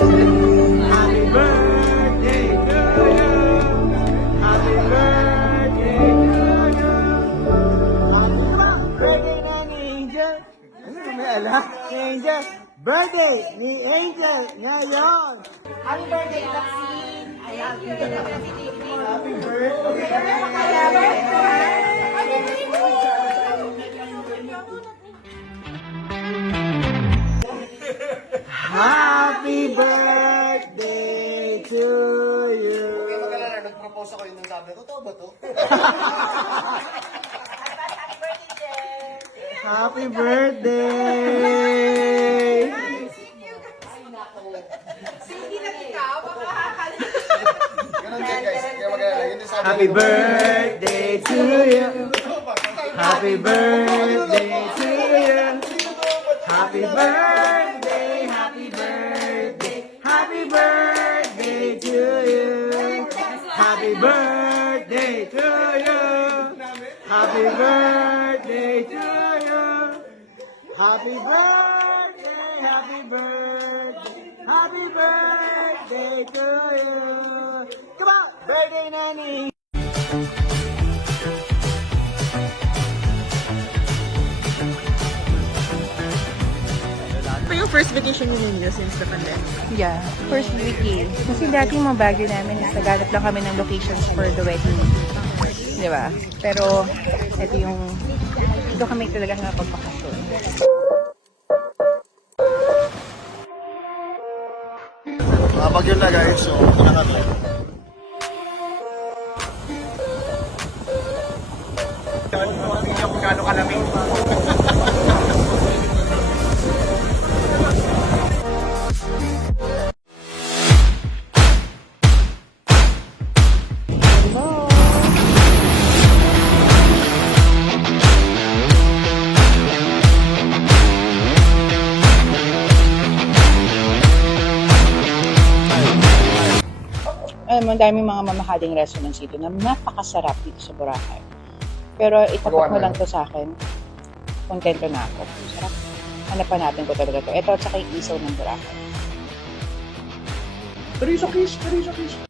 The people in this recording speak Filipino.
Happy birthday to you. Happy birthday to you. Birthday na ni Angel. Ano na may alam? Ni Angel. Birthday ni Angel ngayon. Happy birthday, Maxine! Happy Happy birthday to you. Nag-propose ako yun ng sabi ko, to ba to? Happy birthday. Ganun din guys, kaya mag-alala. Yun yung sabi Happy ko. birthday to you. Happy birthday to you. Happy birthday, happy birthday, happy birthday to you. Happy birthday to you. Happy birthday to you. Happy birthday, happy birthday, happy birthday to you. Come on, birthday Nani. Ito yung first vacation ninyo since the pandemic. Yeah, first weekend. Kasi dati yung mga Baguio namin is naghanap lang kami ng locations for the wedding. Di ba? Pero ito yung, ito kami talaga napagpakasyon. Bagyo na guys, so ito na kami. Kung gaano kalamig. Alam mo, daming mga mamahaling restaurants dito na napakasarap dito sa Boracay. Pero itapat mo lang to sa akin. Kontento na ako. Sarap. Hanapan natin ko talaga to. Ito at saka yung isaw ng Boracay. Pero yung kiss.